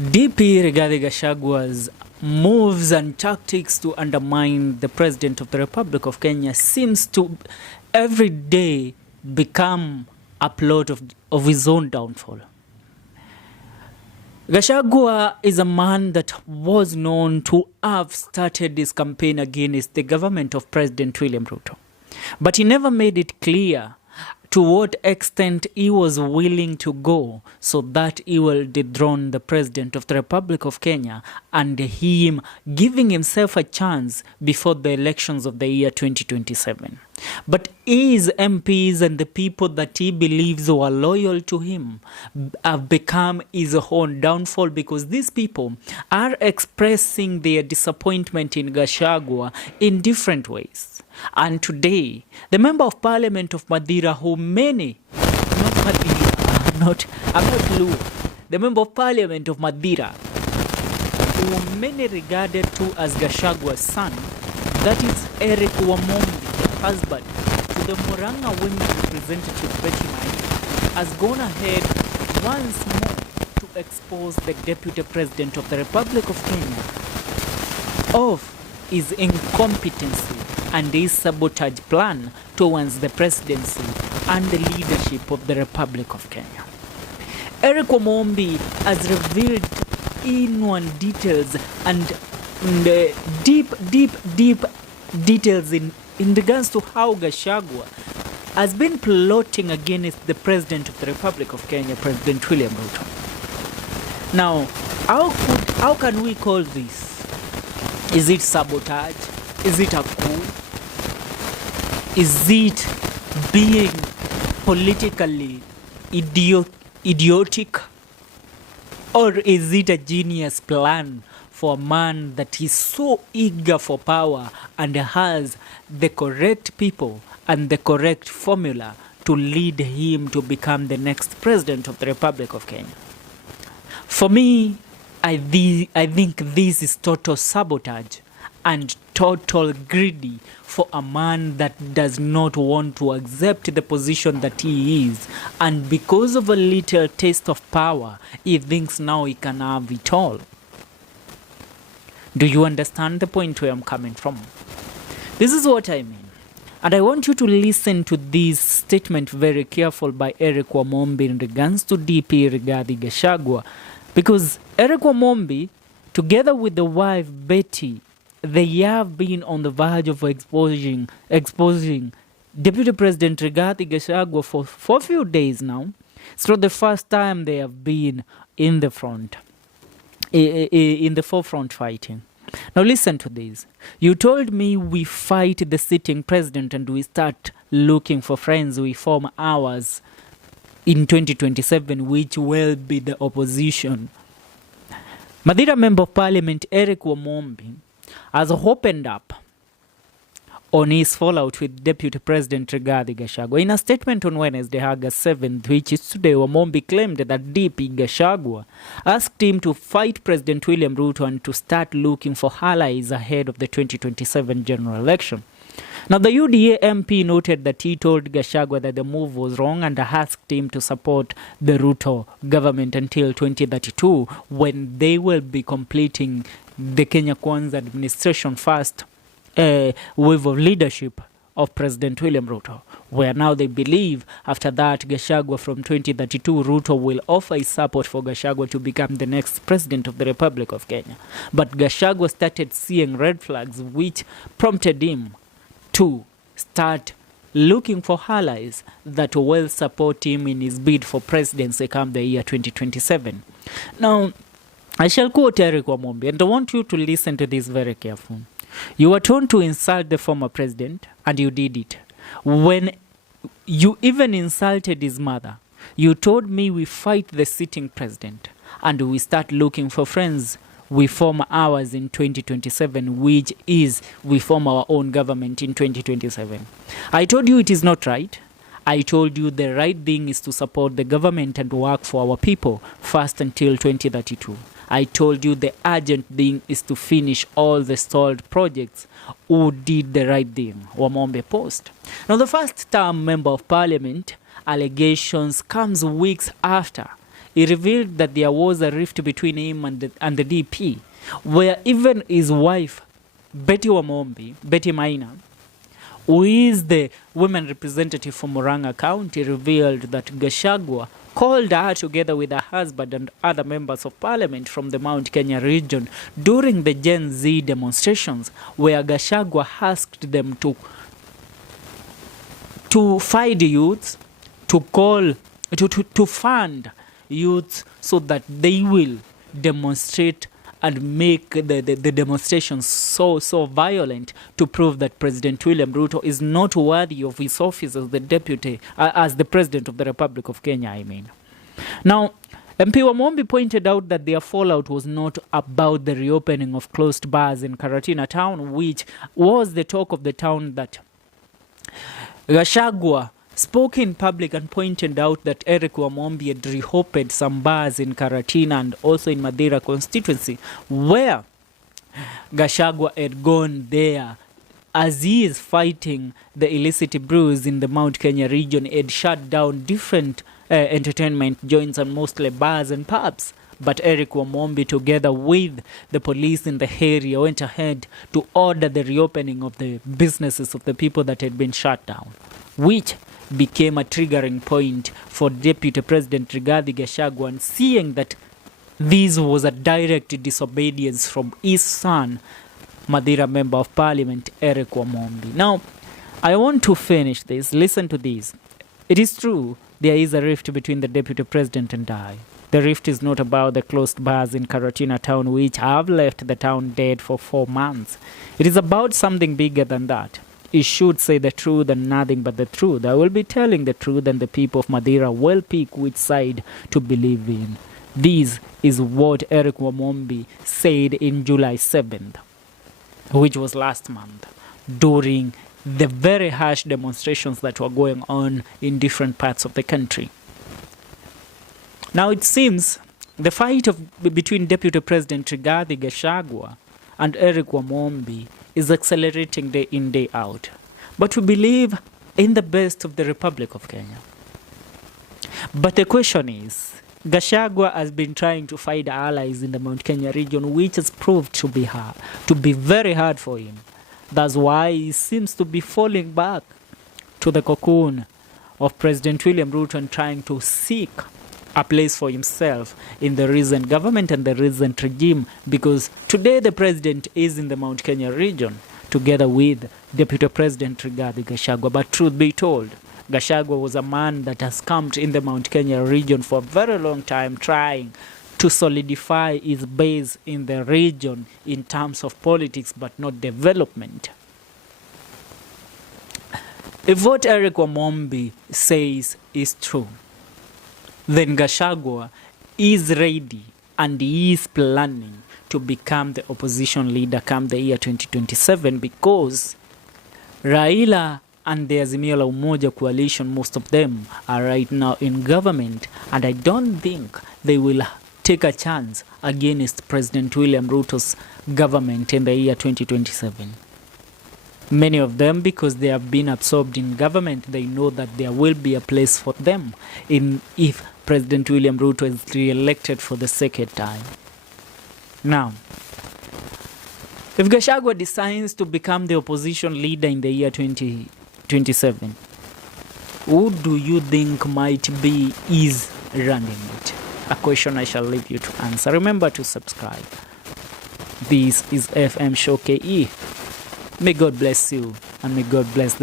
DP Rigathi Gachagua's moves and tactics to undermine the President of the Republic of Kenya seems to every day become a plot of his own downfall. Gachagua is a man that was known to have started his campaign against the government of President William Ruto. But he never made it clear to what extent he was willing to go so that he will dethrone the President of the Republic of Kenya and him giving himself a chance before the elections of the year 2027. But his MPs and the people that he believes were loyal to him have become his own downfall, because these people are expressing their disappointment in Gachagua in different ways. And today, the member of parliament of Madira, who many, not Madira, I'm not Luo, the member of parliament of Madira, who many regarded to as Gachagua's son, that is Eric Wambugu, the husband to the Murang'a women representative Betty Mai, has gone ahead once more to expose the deputy president of the Republic of Kenya of his incompetency and his sabotage plan towards the presidency and the leadership of the Republic of Kenya. Eric Wambugu has revealed inward details and deep details in regards to how Gachagua has been plotting against the President of the Republic of Kenya, President William Ruto. Now, how can we call this? Is it sabotage? Is it a coup? Is it being politically idiotic? Or is it a genius plan for a man that is so eager for power and has the correct people and the correct formula to lead him to become the next president of the Republic of Kenya? For me, I think this is total sabotage and total greedy for a man that does not want to accept the position that he is, and because of a little taste of power, he thinks now he can have it all. Do you understand the point where I'm coming from? This is what I mean. And I want you to listen to this statement very careful by Eric Wambugu in regards to DP Rigathi Gachagua, because Eric Wambugu, together with the wife Betty, they have been on the verge of exposing Deputy President Rigathi Gachagua for a few days now. It's not the first time they have been in the front, in the forefront fighting. Now listen to this. You told me we fight the sitting president and we start looking for friends, we form ours in 2027, which will be the opposition. Madira Member of Parliament Eric Wambugu has opened up on his fallout with Deputy President Rigathi Gachagua. In a statement on Wednesday, August 7th, which is today, Wambugu claimed that DP Gachagua asked him to fight President William Ruto and to start looking for allies ahead of the 2027 general election. Now, the UDA MP noted that he told Gachagua that the move was wrong and asked him to support the Ruto government until 2032, when they will be completing the Kenya Kwanza administration first wave of leadership of President William Ruto, where now they believe after that Gachagua from 2032, Ruto will offer his support for Gachagua to become the next president of the Republic of Kenya. But Gachagua started seeing red flags, which prompted him to start looking for allies that will support him in his bid for presidency come the year 2027. Now, I shall quote Eric Wambugu, and I want you to listen to this very carefully. You were told to insult the former president, and you did it. When you even insulted his mother, you told me we fight the sitting president, and we start looking for friends. We form ours in 2027, which is we form our own government in 2027. I told you it is not right. I told you the right thing is to support the government and work for our people first until 2032. I told you the urgent thing is to finish all the stalled projects. Who did the right thing? Wambugu post. Now, the first-term member of parliament allegations comes weeks after he revealed that there was a rift between him and the DP, where even his wife, Betty Maina, who is the women representative from Murang'a County, revealed that Gachagua called her together with her husband and other members of parliament from the Mount Kenya region during the Gen Z demonstrations, where Gachagua asked them to find youths, to fund youths so that they will demonstrate and make the demonstrations so violent to prove that President William Ruto is not worthy of his office as the deputy, as the president of the Republic of Kenya, I mean. Now, MP Wambugu pointed out that their fallout was not about the reopening of closed bars in Karatina town, which was the talk of the town, that Gachagua spoke in public and pointed out that Eric Wambugu had reopened some bars in Karatina and also in Madeira constituency, where Gachagua had gone there as he is fighting the illicit brews in the Mount Kenya region. Had shut down different entertainment joints and mostly bars and pubs. But Eric Wambugu, together with the police in the area, went ahead to order the reopening of the businesses of the people that had been shut down, which became a triggering point for Deputy President Rigathi Gachagua, and seeing that this was a direct disobedience from his son, Madeira Member of Parliament Eric Wambugu. Now, I want to finish this. Listen to this. It is true, there is a rift between the Deputy President and I. The rift is not about the closed bars in Karatina town, which have left the town dead for 4 months. It is about something bigger than that. He should say the truth and nothing but the truth. I will be telling the truth, and the people of Madeira will pick which side to believe in. This is what Eric Wambugu said in July 7th, which was last month, during the very harsh demonstrations that were going on in different parts of the country. Now it seems the fight between Deputy President Rigathi Gachagua and Eric Wambugu is accelerating day in, day out. But we believe in the best of the Republic of Kenya. But the question is, Gachagua has been trying to find allies in the Mount Kenya region, which has proved to be very hard for him. That's why he seems to be falling back to the cocoon of President William Ruto and trying to seek a place for himself in the recent government and the recent regime, because today the president is in the Mount Kenya region together with Deputy President Rigathi Gachagua. But truth be told, Gachagua was a man that has camped in the Mount Kenya region for a very long time, trying to solidify his base in the region in terms of politics but not development. If what Eric Wambugu says is true, then Gachagua is ready and he is planning to become the opposition leader come the year 2027, because Raila and the Azimio la Umoja coalition, most of them are right now in government, and I don't think they will take a chance against President William Ruto's government in the year 2027. Many of them, because they have been absorbed in government, they know that there will be a place for them if President William Ruto is re-elected for the second time. Now, if Gachagua decides to become the opposition leader in the year 2027, who do you think might be is running it? A question I shall leave you to answer. Remember to subscribe. This is FM Show KE. May God bless you, and may God bless them.